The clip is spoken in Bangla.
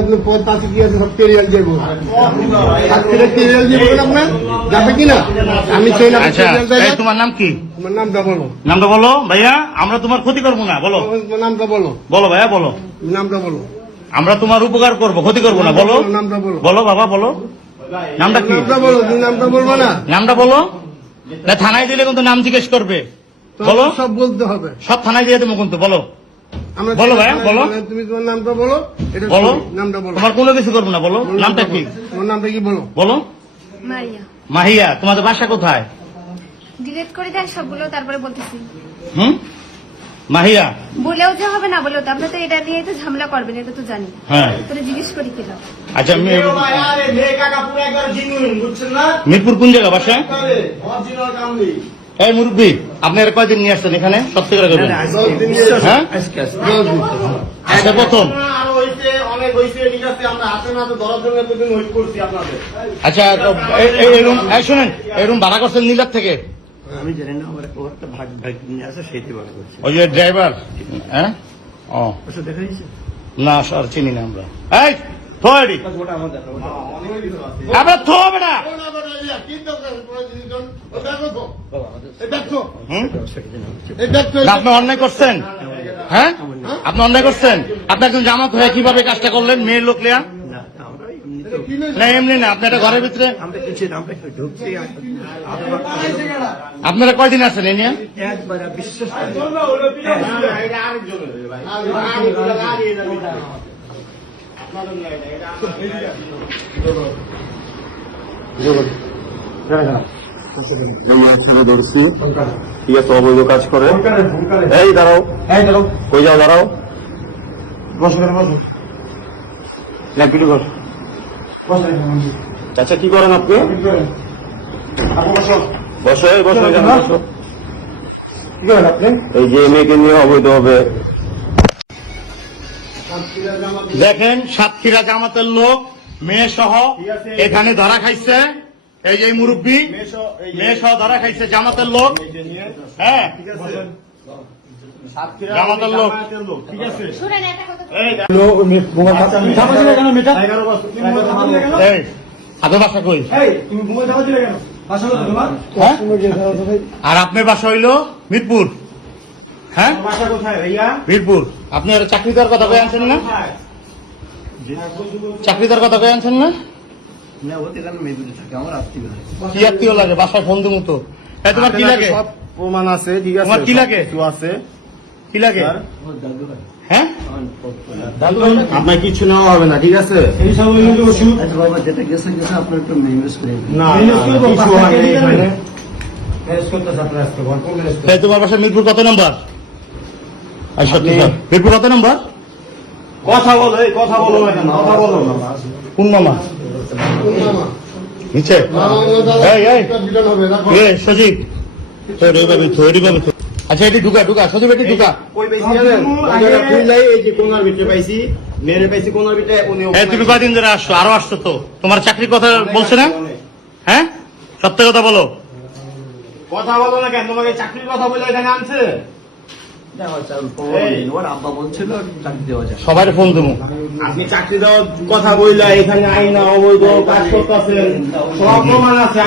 আপনার পদ পাশে কি আছে সব কেরিয়াল যাবো কেরিয়াল যাবো আপনার যাবে কিনা আমি চাই না। আচ্ছা তোমার নাম কি? তোমার নামটা বলো। নামটা বলো ভাইয়া, আমরা তোমার ক্ষতি করবো না। বলো নামটা বলো। বলো ভাইয়া বলো নামটা বলো। আমরা তোমার উপকার করবো, ক্ষতি করবো না। বলো নামটা বলো। বলো বাবা বলো নামটা কি? নামটা বলো। তুমি নামটা বলবো না? নামটা বলো না, থানায় দিলে কিন্তু নাম জিজ্ঞেস করবে। বলো সব বলতে হবে, সব থানায় দিয়ে দেবো কিন্তু। বলো বলো ভাইয়া বলো। তুমি তোমার নামটা বলো। এটা বলো নামটা বলো। তোমার কোনো কিছু করবো না। বলো নামটা কি? তোমার নামটা কি বলো? বলো মারিয়া। মাহিয়া। তোমাদের বাসা কোথায়? ডিলিট করে দেন সবগুলো, তারপরে বলতেছি। মাহিয়া বলেও যে হবে না বলেও তো আপনি তো এটা নিয়ে তো ঝামেলা করবেন, এটা তো জানি। হ্যাঁ তোরে জিজ্ঞেস করি কিনা। আচ্ছা মিরপুর কোন জায়গা বাসা? এই মুরব্বী আপনার কয়দিন নিয়ে আসছেন এখানে? সত্যি করে করবেন। হ্যাঁ আচ্ছা প্রথম। আচ্ছা শোনেন, এরকম ভাড়া করছেন নীলার থেকে? আমি জানি না, আমার একটা ভাগ নিয়ে আসে সেইটি ভাড়া করছি। ওই যে ড্রাইভার? হ্যাঁ ও দেখা দিয়েছে না স্যার, চিনি না আমরা। এই থোড়ি আবার থো বেটা। আপনি অন্যায় করছেন। হ্যাঁ আপনি অন্যায় করছেন। আপনি একজন জামাত হয়ে কিভাবে কাজটা করলেন? মেয়ের লোক লিয়া না, এমনি না। আপনি একটা ঘরের ভিতরে আপনারা কয়দিন আছেন এই নিয়ে? ধরছি, ঠিক আছে, অবৈধ কাজ করে। এই দাঁড়াও, কই যাও? দাঁড়াও, আচ্ছা কি করেন আপনি? বসো বসো বসো। এই যে মেয়েকে নিয়ে অবৈধ হবে। দেখেন সাতক্ষীরা জামাতের লোক মেয়ে সহ এখানে ধরা খাইছে। এই যে মুরব্বী মেয়ে সহ ধরা খাইছে জামাতের লোক। হ্যাঁ জামাতের লোক। ঠিক আছে আদর বাসা কই? আর আপনার বাসা হইল মিরপুর? হ্যাঁ মিরপুর। আপনি চাকরি দেওয়ার কথা কয়ে আনছেন না? চাকরি দেওয়ার কথা কয়ে আনছেন না? কি আত্মীয় লাগে? বাসায় ফোন দেবো তো। তোমার কি লাগে? সব প্রমাণ আছে, ঠিক আছে। তোমার কি লাগে? আছে, কি লাগে? হ্যাঁ আপনার কিছু নেওয়া হবে না, ঠিক আছে। যেটা গেছে গেছে, আপনার একটু মেনেজ করে তোমার বাসা মিরপুর কত নম্বর? মিরপুর কত নম্বর? কথা বলো, এই কথা বলো না কেন? কথা বলো না। কোন মামা? নিচে সজীব। আচ্ছা এটি ঢুকা ঢুকা সজীব, এটি ঢুকা। এই যে কোনার ভিতরে পাইছি, মেরে পাইছি কোনার ভিতরে। তুমি কয়দিন ধরে আসছো? আরো আসছো তো। তোমার চাকরির কথা বলছে না? হ্যাঁ সত্য কথা বলো। কথা বলো না কেন? তোমাকে চাকরির কথা বলে এখানে আনছে? আব্বা বলছিল চাকরি দেওয়া যায়। সবাই ফোন দেবো। আপনি চাকরি দেওয়ার কথা বললে এখানে আইন অবৈধ কাজ করতেছেন, সব প্রমাণ আছে।